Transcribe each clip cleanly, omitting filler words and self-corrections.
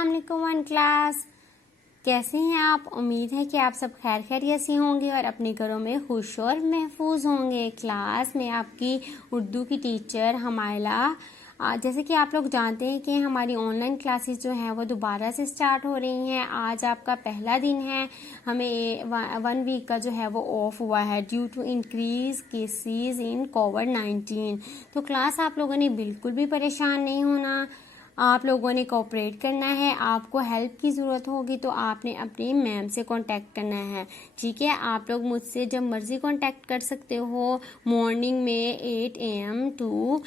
अस्सलाम वालेकुम one class. कैसे हैं आप? उम्मीद है कि आप सब खैर खैरियत से होंगे और अपने घरों में खुश और महफूज होंगे। क्लास में आपकी उर्दू की टीचर हमायला। जैसे कि आप लोग जानते हैं कि हमारी ऑनलाइन क्लासेस जो हैं वो दोबारा से स्टार्ट हो रही हैं। आज आपका पहला दिन है। हमें 1 वीक का जो है वो ऑफ हुआ है due to increase cases in कोविड-19। तो क्लास आप लोगों ने बिल्कुल भी परेशान नहीं होना। आप लोगों ने कोऑपरेट करना है। आपको हेल्प की ज़रूरत होगी तो आपने अपनी मैम से कांटेक्ट करना है, ठीक है। आप लोग मुझसे जब मर्ज़ी कांटेक्ट कर सकते हो। मॉर्निंग में 8 AM टू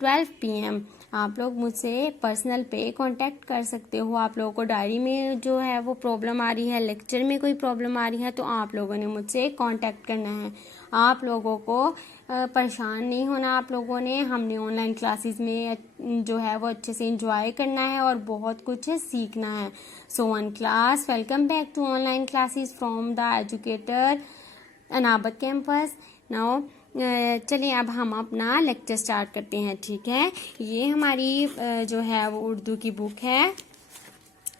12 PM आप लोग मुझसे पर्सनल पे कांटेक्ट कर सकते हो। आप लोगों को डायरी में जो है वो प्रॉब्लम आ रही है, लेक्चर में कोई प्रॉब्लम आ रही है तो आप लोगों ने मुझसे कांटेक्ट करना है। आप लोगों को परेशान नहीं होना। आप लोगों ने हमने ऑनलाइन क्लासेस में जो है वो अच्छे से एंजॉय करना है और बहुत कुछ सीखना है। So one class, welcome back to online classes from the educator अनाबत कैंपस। नाउ चलिए अब हम अपना लेक्चर स्टार्ट करते हैं, ठीक है। ये हमारी जो है वो उर्दू की बुक है,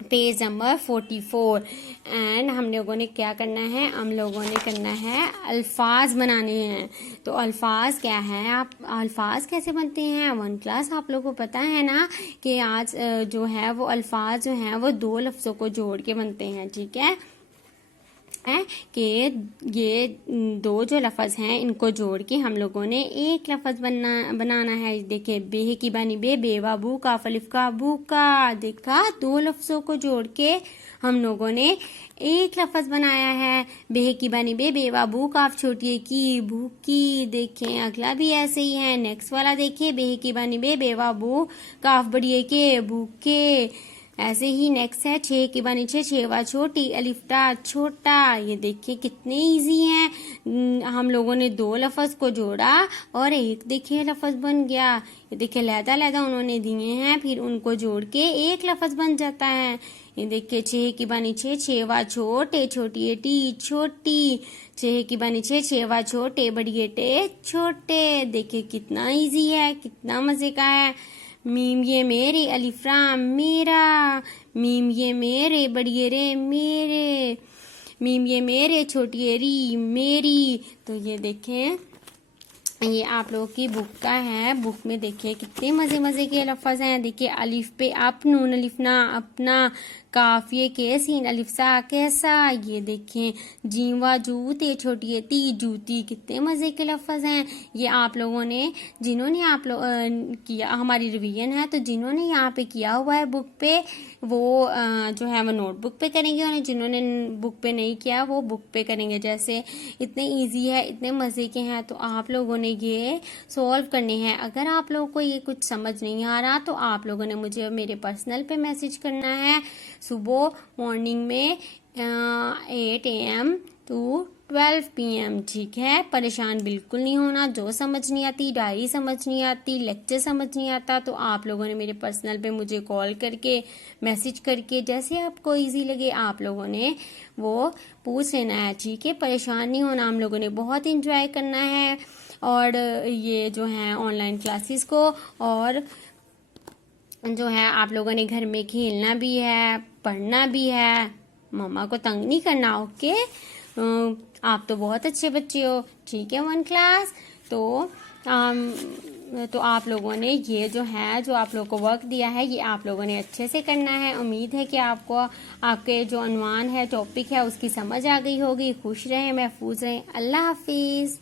पेज नंबर 44। एंड हम लोगों ने क्या करना है? हम लोगों ने करना है अल्फाज बनाने हैं। तो अल्फाज क्या है, आप अल्फाज कैसे बनते हैं वन क्लास? आप लोगों को पता है ना कि आज जो है वो अल्फाज जो हैं वो 2 लफ्ज़ों को जोड़ के बनते हैं, ठीक है कि ये 2 जो लफ्ज़ हैं इनको जोड़ के हम लोगों ने एक लफ्ज़ बनाना है। देखिए, बे की बानी बे, बेवा बू, काफ अलिफ का बू का। देखा, 2 लफ्ज़ों को जोड़ के हम लोगों ने एक लफ्ज़ बनाया है। बे की बानी बे, बेवा बू, काफ छोटी की, भू की। देखें अगला भी ऐसे ही है। नेक्स्ट वाला देखिए, बे की बानी बे, बेवा बू, काफ बड़िए के, भूखे। ऐसे ही नेक्स्ट है 6 की बानी 6, छेवा छोटी, अलिफ्टा छोटा। ये देखिए कितने इजी हैं। हम लोगों ने 2 लफ्ज़ को जोड़ा और एक देखिए लफ्ज़ बन गया। ये देखिए लहदा लहदा उन्होंने दिए हैं, फिर उनको जोड़ के एक लफ्ज़ बन जाता है। ये देखिए 6 की बानी 6, छेवा छोटे, छोटी एटी छोटी। 6 की बानी 6, छेवा छोटे, बड़ी एटे छोटे। देखिए कितना इजी है, कितना मज़े का है। मीम ये मेरे, अलिफ्राम मेरा। मीम ये मेरे, बड़िए रे मेरे। मीम ये मेरे, छोटी री मेरी। तो ये देखें, ये आप लोगों की बुक का है। बुक में देखिए कितने मज़े मज़े के लफ्ज़ हैं। देखिए अलिफ पे अप, नून अलिफना अपना, काफिए के, सीन अलिफसा कैसा। ये देखें जीवा जूते, छोटी ती जूती। कितने मज़े के लफ्ज़ हैं। ये आप लोगों ने, जिन्होंने आप लोग किया, हमारी रिवीजन है तो जिन्होंने यहाँ पे किया हुआ है बुक पे, वो जो है वो नोटबुक पे करेंगे और जिन्होंने बुक पे नहीं किया वो बुक पे करेंगे। जैसे इतने इजी है, इतने मज़े के हैं, तो आप लोगों ने ये सॉल्व करने हैं। अगर आप लोगों को ये कुछ समझ नहीं आ रहा तो आप लोगों ने मुझे मेरे पर्सनल पे मैसेज करना है सुबह मॉर्निंग में 8 AM टू 12 PM, ठीक है। परेशान बिल्कुल नहीं होना। जो समझ नहीं आती, डायरी समझ नहीं आती, लेक्चर समझ नहीं आता, तो आप लोगों ने मेरे पर्सनल पे मुझे कॉल करके, मैसेज करके, जैसे आपको इजी लगे आप लोगों ने वो पूछ लेना है, ठीक है। परेशान नहीं होना। हम लोगों ने बहुत इंजॉय करना है और ये जो है ऑनलाइन क्लासेस को, और जो है आप लोगों ने घर में खेलना भी है, पढ़ना भी है, मम्मा को तंग नहीं करना, ओके। आप तो बहुत अच्छे बच्चे हो, ठीक है वन क्लास। तो आप लोगों ने ये जो है, जो आप लोगों को वर्क दिया है, ये आप लोगों ने अच्छे से करना है। उम्मीद है कि आपको आपके जो अनवान है, टॉपिक है, उसकी समझ आ गई होगी। खुश रहें, महफूज रहें। अल्लाह हाफिज़।